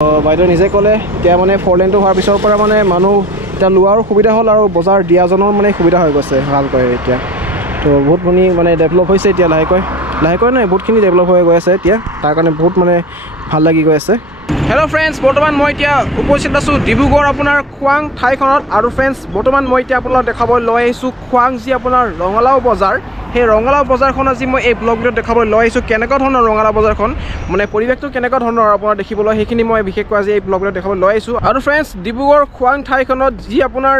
বাইদেউ নিজে ক'লে এতিয়া মানে 4 লেনটো হোৱাৰ পিছৰ পৰা মানে মানুহ এতিয়া লোৱাৰো সুবিধা হ'ল আৰু বজাৰ দিয়াজনৰ মানে সুবিধা হৈ গৈছে ভালকৈ এতিয়া তো বহুতখিনি মানে ডেভেলপ হৈছে এতিয়া লাহেকৈ নহয় বহুতখিনি ডেভেলপ হৈ গৈ আছে এতিয়া তাৰ কাৰণে বহুত মানে ভাল লাগি গৈ আছে হেল্ল' ফ্ৰেণ্ডছ বৰ্তমান মই এতিয়া উপস্থিত আছোঁ ডিব্ৰুগড় আপোনাৰ খোৱাং ঠাইখনত আৰু ফ্ৰেণ্ডছ বৰ্তমান মই এতিয়া আপোনাক দেখাবলৈ লৈ আহিছোঁ খোৱাং যি আপোনাৰ ৰঙালাও বজাৰ সেই ৰঙালাও বজাৰখন আজি মই এই ব্লগ ভিডিঅ'ত দেখাবলৈ লৈ আহিছোঁ কেনেকুৱা ধৰণৰ ৰঙালাও বজাৰখন মানে পৰিৱেশটো কেনেকুৱা ধৰণৰ আপোনাৰ দেখিবলৈ সেইখিনি মই বিশেষকৈ আজি এই ব্লগ ভিডিঅ'ত দেখাবলৈ লৈ আহিছোঁ আৰু ফ্ৰেণ্ডছ ডিব্ৰুগড় খোৱাং ঠাইখনত যি আপোনাৰ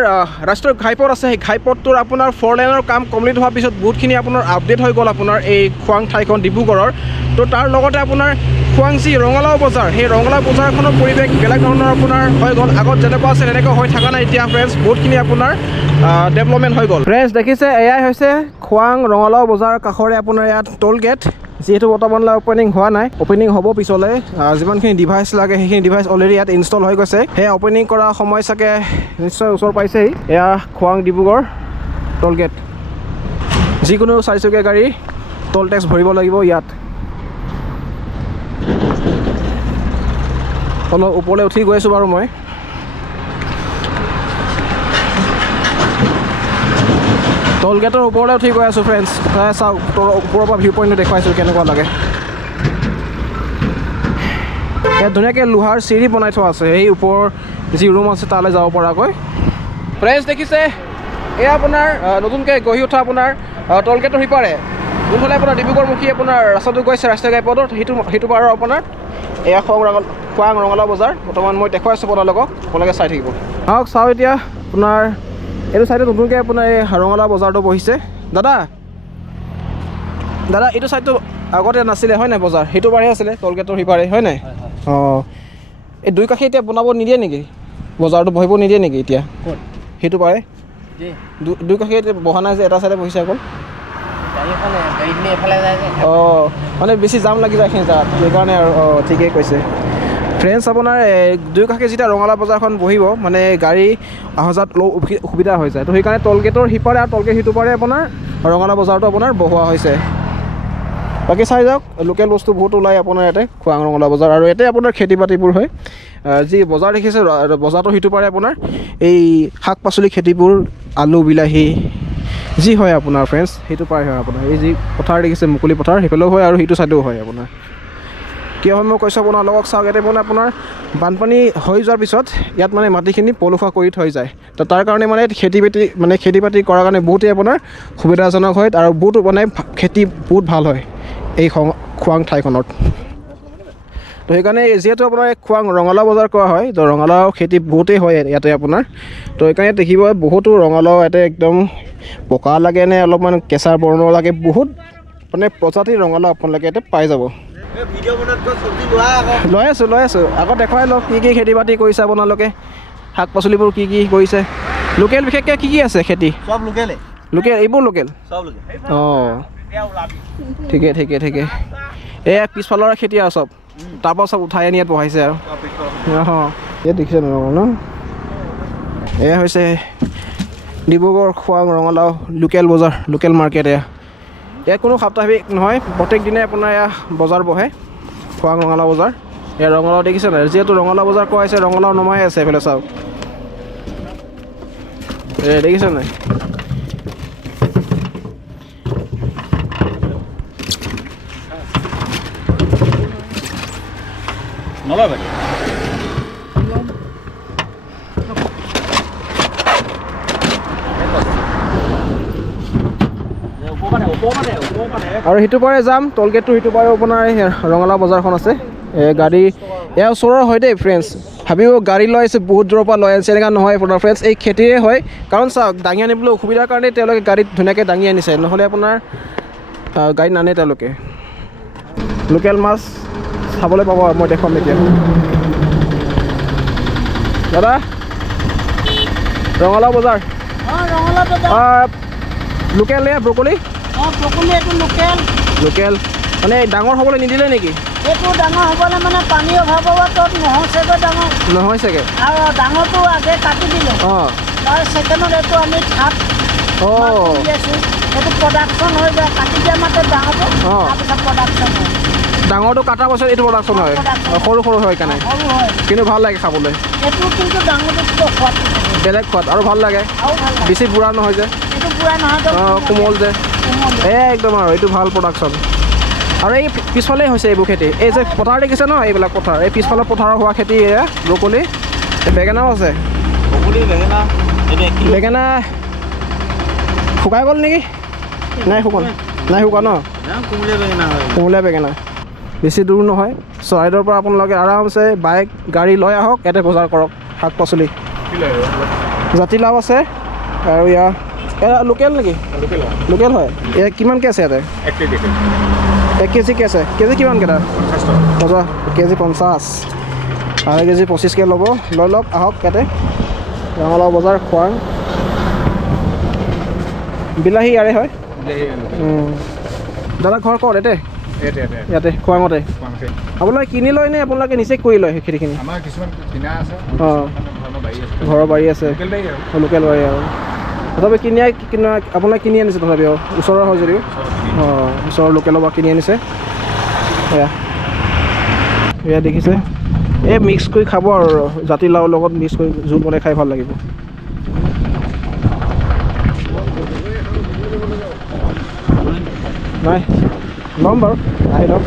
ৰাষ্ট্ৰীয় ঘাইপথ আছে সেই ঘাইপথটোৰ আপোনাৰ 4 লেনৰ কাম কমপ্লিট হোৱাৰ পিছত বহুতখিনি আপোনাৰ আপডেট হৈ গ'ল আপোনাৰ এই খোৱাং ঠাইখন ডিব্ৰুগড়ৰ তো তাৰ লগতে আপোনাৰ খোৱাং যি ৰঙালাও বজাৰ সেই ৰঙালাও বজাৰখনৰ পৰিৱেশ বেলেগ ধৰণৰ আপোনাৰ হৈ গ'ল আগত যেনেকুৱা আছে তেনেকুৱা হৈ থকা নাই এতিয়া ফ্ৰেণ্ডছ বহুতখিনি আপোনাৰ ডেভেলপমেণ্ট হৈ গ'ল ফ্ৰেণ্ডছ দেখিছে এয়াই হৈছে খোৱাং ৰঙালাও বজাৰ কাষৰে আপোনাৰ ইয়াত টোল গেট যিহেতু বৰ্তমানলৈ অপেনিং হোৱা নাই অপেনিং হ'ব পিছলৈ যিমানখিনি ডিভাইচ লাগে সেইখিনি ডিভাইচ অলৰেডি ইয়াত ইনষ্টল হৈ গৈছে সেয়া অপেনিং কৰা সময় চাগে নিশ্চয় ওচৰ পাইছেই এয়া খোৱাং ডিব্ৰুগড় টোল গেট যিকোনো 4চকীয়া গাড়ী টোল টেক্স ভৰিব লাগিব ইয়াত অলপ ওপৰলৈ উঠি গৈ আছোঁ বাৰু মই টোল গেটৰ ওপৰলৈ উঠি গৈ আছোঁ ফ্ৰেণ্ডছ চাওক ওপৰৰ পৰা ভিউ পইণ্টটো দেখুৱাইছোঁ কেনেকুৱা লাগে ইয়াত ধুনীয়াকৈ লোহাৰ চিৰি বনাই থোৱা আছে এই ওপৰৰ যি ৰুম আছে তালৈ যাব পৰাকৈ ফ্ৰেণ্ডছ দেখিছে এয়া আপোনাৰ নতুনকৈ গঢ়ি উঠা আপোনাৰ টোল গেটৰ সিপাৰে যোনফালে আপোনাৰ ডিব্ৰুগড়মুখী আপোনাৰ ৰাস্তাটো গৈছে ৰাষ্ট্ৰীয় ঘাইপথত সেইটো পাৰৰ আপোনাৰ এয়া খোৱাং ৰঙালাও বজাৰ বৰ্তমান মই দেখুৱাইছোঁ আপোনালোকে চাই থাকিব আহক চাওঁ এতিয়া আপোনাৰ এইটো চাইডে নতুনকৈ আপোনাৰ এই ৰঙালাও বজাৰটো বহিছে দাদা এইটো চাইডটো আগতে নাছিলে হয় নাই বজাৰ সেইটো পাৰে আছিলে টোল গেটৰ সিপাৰে হয় নাই অঁ এই দুই কাষে এতিয়া বনাব নিদিয়ে নেকি বজাৰটো বহিব নিদিয়ে নেকি এতিয়া সেইটো পাৰে দুই কাষে এতিয়া বহা নাই যে এটা চাইডে বহিছে অকল অঁ মানে বেছি জাম লাগি যায় সেইখিনি জেগাত সেইকাৰণে আৰু অঁ ঠিকেই কৈছে ফ্ৰেণ্ডছ আপোনাৰ দুই কাষে যেতিয়া ৰঙালাও বজাৰখন বহিব মানে গাড়ী অহা যোৱাত অলপ অসুবিধা হৈ যায় তো সেইকাৰণে টোল গেটৰ সিপাৰে আৰু টোল গেট সিটো পাৰে আপোনাৰ ৰঙালাও বজাৰটো আপোনাৰ বহোৱা হৈছে বাকী চাই যাওক লোকেল বস্তু বহুত ওলায় আপোনাৰ ইয়াতে খোৱাং ৰঙালাও বজাৰ আৰু ইয়াতে আপোনাৰ খেতি বাতিবোৰ হয় যি বজাৰ দেখিছে বজাৰটো সিটো পাৰে আপোনাৰ এই শাক পাচলি খেতিবোৰ আলু বিলাহী যি হয় আপোনাৰ ফ্ৰেণ্ডছ সেইটো পাৰে হয় আপোনাৰ এই যি পথাৰ দেখিছে মুকলি পথাৰ সেইফালেও হয় আৰু সেইটো চাইডেও হয় আপোনাৰ কিয় হয় মই কৈছোঁ আপোনাৰ লগক চাওক ইয়াতে মানে আপোনাৰ বানপানী হৈ যোৱাৰ পিছত ইয়াত মানে মাটিখিনি পলসুৱা কৰি থৈ যায় তো তাৰ কাৰণে মানে খেতি বাতি কৰাৰ কাৰণে বহুতেই আপোনাৰ সুবিধাজনক হয় আৰু বহুতো মানে খেতি বহুত ভাল হয় এই খোৱাং ঠাইখনত তো সেইকাৰণে যিহেতু আপোনাৰ খোৱাং ৰঙালাও বজাৰ কৰা হয় তো ৰঙালাও খেতি বহুতেই হয় ইয়াতে আপোনাৰ তো সেইকাৰণে দেখিব বহুতো ৰঙালাও ইয়াতে একদম পকা লাগে নে অলপমান কেঁচা বৰণৰ লাগে বহুত মানে প্ৰজাতিৰ ৰঙালাও আপোনালোকে ইয়াতে পাই যাব লৈ আছোঁ আকৌ দেখুৱাই লওক কি খেতি বাতি কৰিছে আপোনালোকে শাক পাচলিবোৰ কি কৰিছে লোকেল বিশেষকৈ কি আছে খেতি সব লোকেল এইবোৰ লোকেল অঁ ঠিকে এয়া পিছফালৰ খেতি আৰু চব তাৰপৰা চব উঠাই আনি ইয়াত বহাইছে আৰু অঁ ইয়াত দেখিছে ন এয়া হৈছে ডিব্ৰুগড় খোৱাং ৰঙালাও লোকেল বজাৰ লোকেল মাৰ্কেট ইয়াত কোনো সাপ্তাহিক নহয় প্ৰত্যেক দিনাই আপোনাৰ এয়া বজাৰ বহে খোৱাং ৰঙালাও বজাৰ এয়া ৰঙালাও দেখিছে নাই যিহেতু ৰঙালাও বজাৰ কৰা হৈছে ৰঙালাও নমাই আছে এইফালে চাওক দেখিছে নাই আৰু সিটো পাৰে যাম টোল গেটটো সিটো পাৰে আপোনাৰ ৰঙালাও বজাৰখন আছে গাড়ী এয়া ওচৰৰ হয় দেই ফ্ৰেণ্ডছ ভাবিও গাড়ী লৈ আহিছে বহুত দূৰৰ পৰা লৈ আনিছে এনেকুৱা নহয় আপোনাৰ ফ্ৰেণ্ডছ এই খেতিয়ে হয় কাৰণ চাওক দাঙি আনিবলৈ অসুবিধাৰ কাৰণে তেওঁলোকে গাড়ীত ধুনীয়াকৈ দাঙি আনিছে নহ'লে আপোনাৰ গাড়ীত নানে তেওঁলোকে লোকেল মাছ চাবলৈ পাব মই দেখুৱাম এতিয়া দাদা ৰঙালাও বজাৰ লোকেল এয়া ব্ৰকলি লোকেল মানে ডাঙৰ হ'বলৈ নিদিলে নেকি এইটো ডাঙৰ হ'বলৈ মানে পানী অভাৱ হ'ব তত নহয় চাগে আৰু ডাঙৰটো আগে কাটি দিলোঁ অঁ তাৰ ছেকেণ্ডত এইটো আমি থাপ এইটো প্ৰডাকশ্যন হৈ যায় কাটি দিয়া মাত্ৰ ডাঙৰটো তাৰপিছত প্ৰডাকশ্যন হয় ডাঙৰটো কাটাৰ পাছত এইটো প্ৰডাকশ্যন হয় সৰু সৰু হয় কাৰণে সৰু হয় কিন্তু ভাল লাগে খাবলৈ এইটো কিন্তু ডাঙৰটো সোৱাদ বেলেগ সোৱাদ আৰু ভাল লাগে আৰু ভাল লাগে বেছি বুঢ়া নহয় যে এইটো পুৰা নহয় কোমল যে কোমল একদম আৰু এইটো ভাল প্ৰডাকশ্যন আৰু এই পিছফালেই হৈছে এইবোৰ খেতি এই যে পথাৰ দেখিছে ন এইবিলাক পথাৰ এই পিছফালৰ পথাৰৰ হোৱা খেতি এয়া ব্ৰকলি বেঙেনাও আছে বেঙেনা শুকাই গ'ল নেকি নাই শুকোৱা ন কোমলীয়া বেঙেনা বেছি দূৰ নহয় চৰাইদেউৰ পৰা আপোনালোকে আৰামছে বাইক গাড়ী লৈ আহক ইয়াতে বজাৰ কৰক শাক পাচলি জাতিলাও আছে আৰু ইয়াৰ লোকেল নেকি লোকেল হয় এয়া কিমানকৈ আছে ইয়াতে 1 কেজিকৈ আছে কেজি কিমানকৈ তাৰ 50 কেজি 50 আধা কেজি 25কৈ ল'ব লৈ লওক আহক ইয়াতে ৰঙালাও বজাৰ খোৱাং বিলাহী ইয়াৰে হয় দাদা ঘৰ ক'ত ইয়াতে খোৱাঙতে আপোনালোকে কিনি লয় নে আপোনালোকে নিজে কৰি লয় সেই খেতিখিনি অঁ ঘৰৰ বাৰী আছে লোকেল বাৰী আৰু তথাপি আপোনালোকে কিনি আনিছে তথাপি আৰু ওচৰৰ হয় যদিও অঁ ওচৰৰ লোকেলৰ পৰা কিনি আনিছে এয়া দেখিছে এই মিক্স কৰি খাব আৰু জাতিলাওৰ লগত মিক্স কৰি জোল বনাই খাই ভাল লাগিব নাই ল'ম বাৰু আহি লওক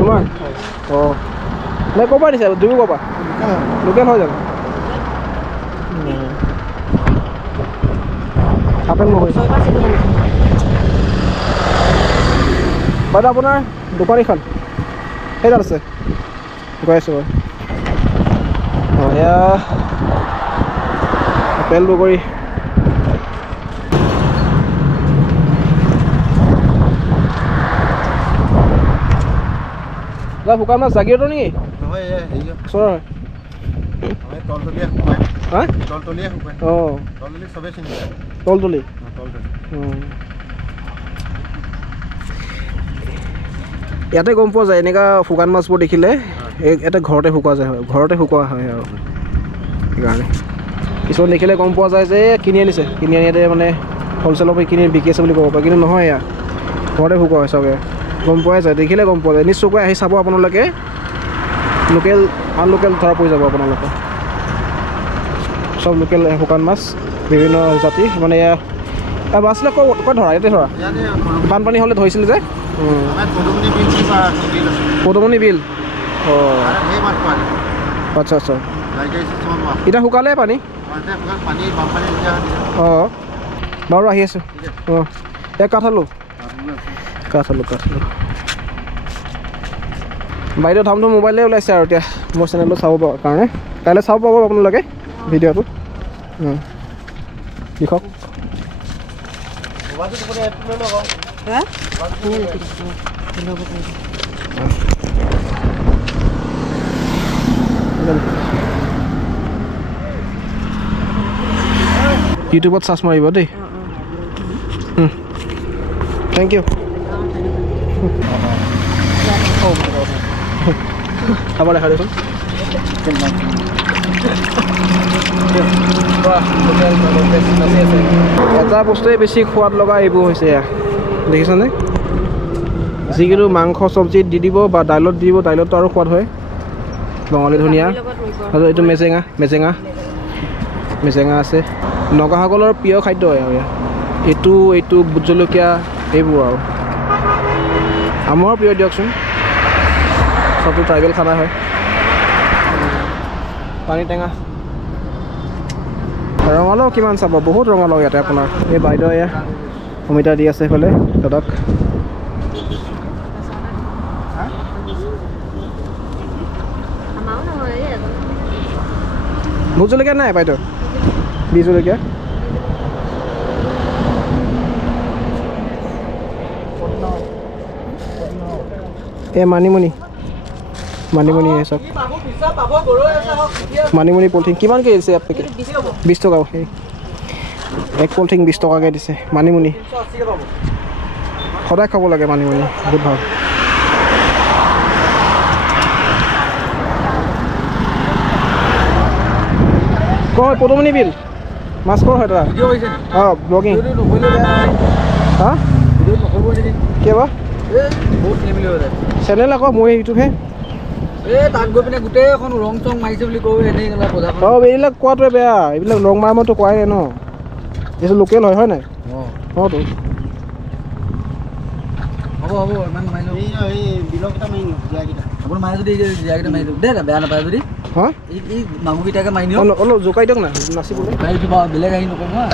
তোমাৰ অঁ নাই ক'ৰ পৰা দিছে তুমি ক'ৰ পৰা লোকেল হয় জানো আপেল নহয় বাইদেউ আপোনাৰ দোকানীখন সেই তাত আছে গৈ আছোঁ বাৰু অঁ এয়া আপেল বগৰী দাদা শুকান মাছ জাগিৰটো নেকি ওচৰৰ হয় অঁ তলতলি ইয়াতে গম পোৱা যায় এনেকুৱা শুকান মাছবোৰ দেখিলে ইয়াতে ঘৰতে শুকোৱা যায় ঘৰতে শুকোৱা হয় আৰু সেইকাৰণে কিছুমান দেখিলে গম পোৱা যায় যে কিনি আনিছে কিনি আনি ইয়াতে মানে হ'লচেলৰ পৰা কিনি বিকি আছে বুলি ক'ব পাৰে কিন্তু নহয় এয়া ঘৰতে শুকোৱা হয় চবে গম পোৱাই যায় দেখিলে গম পোৱা যায় নিশ্চয়কৈ আহি চাব আপোনালোকে লোকেল আনলোকেল ধৰা পৰি যাব আপোনালোকে চব লোকেল শুকান মাছ বিভিন্ন জাতি মানে এয়া মাছবিলাক ক'ত ধৰা ইয়াতে ধৰা বানপানী হ'লে ধৰিছিল যে পদুমণি বিল অঁ আচ্ছা আচ্ছা এতিয়া শুকালে পানী অঁ বাৰু আহি আছোঁ অঁ এই কাঠালো বাইদেউ ধামটো মোবাইলে ওলাইছে আৰু এতিয়া মোৰ চেনেলটো চাব কাৰণে কাইলৈ চাব পাব আপোনালোকে ভিডিঅ'টো লিখক ইউটিউবত চাৰ্চ মাৰিব দেই থেংক ইউ খাব দেখা দেখোন এটা বস্তুৱে বেছি সোৱাদ লগা এইবোৰ হৈছে এয়া দেখিছানে যিকোনো মাংস চব্জিত দি দিব বা দাইলত দি দিব দাইলতটো আৰু সোৱাদ হয় বঙালী ধনিয়া আৰু এইটো মেজেঙা আছে নগাসকলৰ প্ৰিয় খাদ্য হয় আৰু এইটো ভোট জলকীয়া এইবোৰ আৰু আমাৰ প্ৰিয় দিয়কচোন সবটো ট্ৰাইবেল খানা হয় পানী টেঙা ৰঙালাও কিমান চাব বহুত ৰঙালাও ইয়াতে আপোনাৰ এই বাইদেউ এয়া অমিতা দি আছে সেইফালে দাদাক ভোট জলকীয়া নাই বাইদেউ বি জলকীয়া এই মানিমুনি চব মানিমুনি পলিথিন কিমানকৈ দিছে আপোনালোকে 20 টকা সেই এক পলিথিন 20 টকাকৈ দিছে মানিমুনি সদায় খাব লাগে মানিমুনি বহুত ভাল কয় পদুমণি বিল মাছ ক'ৰ হয় দাদা অঁ ব্লগিং হা কিয় বা বহুত খেলিমেলি হৈ যায় চেনেল আকৌ মই ইউটিউবহে তাত গৈ পিনে গোটেই এখন ৰং চং মাৰিছে বুলি কৈ এনেই গ'লা বজাৰখন এইবিলাক কোৱাটোৱে বেয়া এইবিলাক ৰং মাৰা মইতো কোৱাই নাই ন এইটো লোকেল হয় নাই তো হ'ব ইমান মাৰিলোঁ এই বিলকেইটা মাৰি জীয়াকেইটা আপুনি মাৰে যদি জীয়াকেইটা মাৰি দিয়ক দেই বেয়া নাপায় যদি হা এই মাগুৰকেইটাকে মাৰি নিয়ক অলপ জোকাই দিয়ক না নাচিবলৈ গাড়ী কিবা বেলেগ আহি নকওঁ হা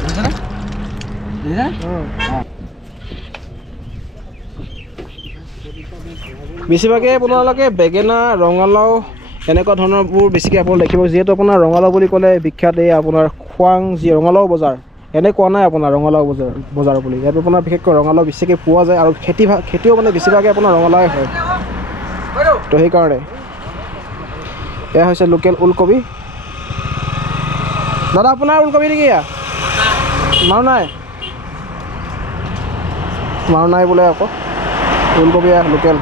বুজিছেনে বুজিছেনে বেছিভাগে আপোনালোকে বেঙেনা ৰঙালাও এনেকুৱা ধৰণৰবোৰ বেছিকৈ আপোনালোকে দেখিব যিহেতু আপোনাৰ ৰঙালাও বুলি ক'লে বিখ্যাত এই আপোনাৰ খোৱাং যি ৰঙালাও বজাৰ এনে কোৱা নাই আপোনাৰ ৰঙালাও বজাৰ বুলি ইয়াত আপোনাৰ বিশেষকৈ ৰঙালাও বেছিকৈ পোৱা যায় আৰু খেতিও মানে বেছিভাগে আপোনাৰ ৰঙালাওৱে হয় তো সেইকাৰণে এয়া হৈছে লোকেল ওলকবি দাদা আপোনাৰ ওলকবি নেকি এয়া মাৰো নাই বোলে আকৌ ওলকবি লোকেল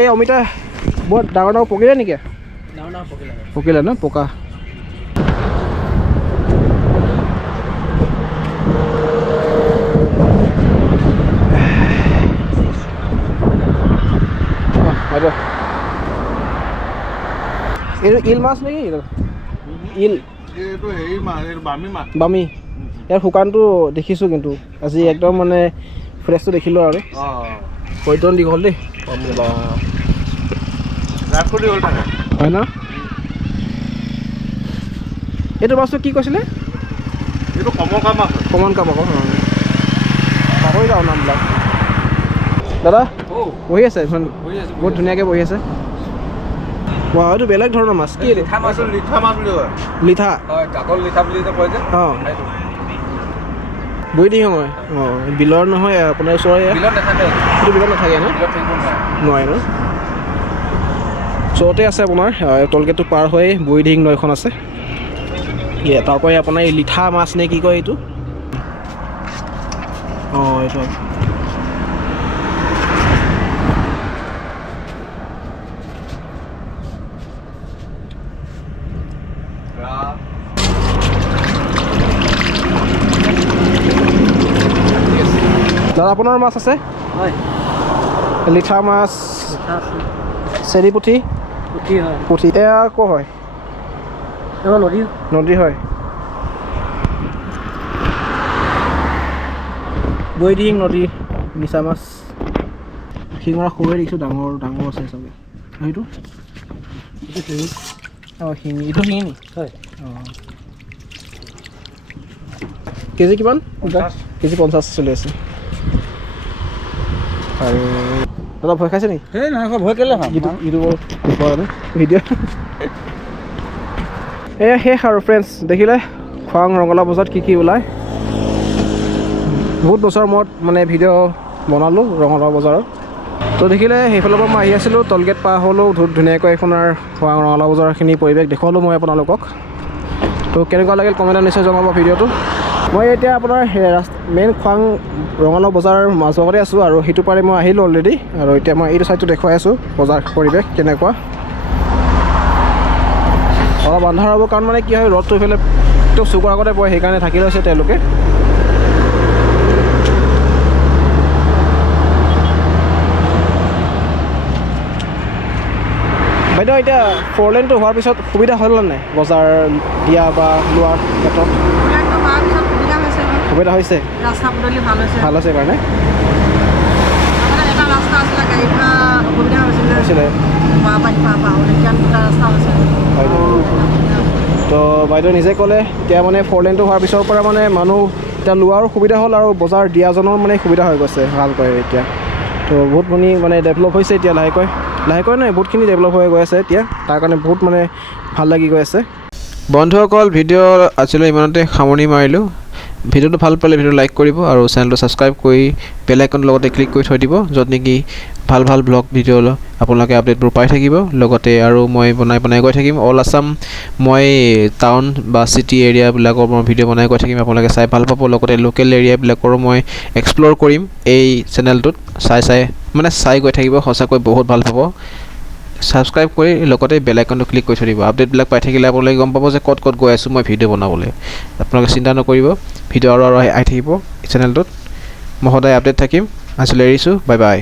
এই অমিতা বৰ ডাঙৰ পকিলে নেকি পকিলে ন পকা এইটো ইল মাছ নেকি ইল বামি ইয়াৰ শুকানটো দেখিছোঁ কিন্তু আজি একদম মানে ফ্ৰেছটো দেখিলোঁ আৰু পৰ্যটন দীঘল দেই হয় ন এইটো মাছটো কি কৈছিলে এইটো কমন কাম আকৌ পাহৰি যাওঁ নামবিলাক দাদা বহি আছে বহুত ধুনীয়াকৈ বহি আছে এইটো বেলেগ ধৰণৰ মাছ কি লিঠা মাছ বুলি কয় লিঠা কাকল লিঠা বুলি কয় যে অঁ বহি দিওঁ মই বিলৰ নহয় আপোনাৰ ওচৰৰে বিলত নাথাকে সেইটো বিলত নাথাকে ন বিলত থাকিব নোৱাৰে ন ওচৰতে আছে আপোনাৰ টলগেটটো পাৰ হৈ বৈদিং নৈখন আছে তাৰ পৰাই আপোনাৰ এই লিঠা মাছ নে কি কয় এইটো এইটো দাদা আপোনাৰ মাছ আছে হয় লিঠা মাছ চেৰি পুঠি পুঠি এয়া ক'ৰ হয় নদী হয় বৈদিং নদী মিছা মাছ শিঙৰা সৰুৱে দেখিছোঁ ডাঙৰ আছে চবে সেইটো শিঙি এইটো শিঙি নি হয় কেজি কিমান কেজি 50 চলি আছে আৰু দাদা ভয় খাইছে নেকি সেই নাই ভয় কেলে ইউটিউবৰ ভিডিঅ' এয়া শেষ আৰু ফ্ৰেণ্ডছ দেখিলে খোৱাং ৰঙালাও বজাৰত কি ওলায় বহুত বছৰৰ মূৰত মানে ভিডিঅ' বনালোঁ ৰঙালাও বজাৰত তো দেখিলে সেইফালৰ পৰা মই আহি আছিলোঁ টলগেট পাৰ হ'লেও ধুনীয়াকৈ আপোনাৰ খোৱাং ৰঙালাও বজাৰখিনি পৰিৱেশ দেখুৱালোঁ মই আপোনালোকক তো কেনেকুৱা লাগিল কমেণ্টত নিশ্চয় জনাব ভিডিঅ'টো মই এতিয়া আপোনাৰ মেইন খোৱাং ৰঙালাও বজাৰৰ মাজভাগতে আছোঁ আৰু সেইটো পাৰে মই আহিলোঁ অলৰেডি আৰু এতিয়া মই এইটো ছাইডটো দেখুৱাই আছোঁ বজাৰ পৰিৱেশ কেনেকুৱা অলপ আন্ধাৰ হ'ব কাৰণ মানে কি হয় ৰ'দটো এইফালে একদম চকুৰ আগতে পৰে সেইকাৰণে থাকি লৈছে তেওঁলোকে বাইদেউ এতিয়া 4 লেনটো হোৱাৰ পিছত সুবিধা হ'ল নাই বজাৰ দিয়া বা লোৱাৰ ক্ষেত্ৰত সুবিধা হৈছে ৰাস্তা পদূলি ভাল হৈছে কাৰণে এটা ৰাস্তা আছিলে গাড়ী পৰা অসুবিধা হৈছিলে তো বাইদেউ নিজে ক'লে এতিয়া মানে 4 লেনটো হোৱাৰ পিছৰ পৰা মানে মানুহ এতিয়া লোৱাৰো সুবিধা হ'ল আৰু বজাৰ দিয়াজনৰ মানে সুবিধা হৈ গৈছে ভালকৈ এতিয়া তো বহুতখিনি মানে ডেভেলপ হৈছে এতিয়া লাহেকৈ নাই বহুতখিনি ডেভেলপ হৈ গৈ আছে এতিয়া তাৰ কাৰণে বহুত মানে ভাল লাগি গৈ আছে বন্ধুসকল ভিডিঅ' আজিলৈ ইমানতে সামৰণি মাৰিলোঁ ভিডিঅ'টো ভাল পালে ভিডিঅ'টো লাইক কৰিব আৰু চেনেলটো ছাবস্ক্ৰাইব কৰি বেল আইকনটোৰ লগতে ক্লিক কৰি থৈ দিব য'ত নেকি ভাল ভাল ব্লগ ভিডিঅ' আপোনালোকে আপডেটবোৰ পাই থাকিব লগতে আৰু মই বনাই গৈ থাকিম অল আছাম মই টাউন বা চিটি এৰিয়াবিলাকৰ মই ভিডিঅ' বনাই গৈ থাকিম আপোনালোকে চাই ভাল পাব লগতে লোকেল এৰিয়াবিলাকৰো মই এক্সপ্ল'ৰ কৰিম এই চেনেলটোত চাই গৈ থাকিব সঁচাকৈ বহুত ভাল পাব ছাবস্ক্ৰাইব কৰি লগতে বেল আইকনটো ক্লিক কৰি থৈ দিব আপডেটবিলাক পাই থাকিলে আপোনালোকে গম পাব যে ক'ত গৈ আছোঁ মই ভিডিঅ' বনাবলৈ আপোনালোকে চিন্তা নকৰিব ভিডিঅ' আৰু আহি থাকিব চেনেলটোত মই সদায় আপডেট থাকিম আজিলৈ এৰিছোঁ বাই বাই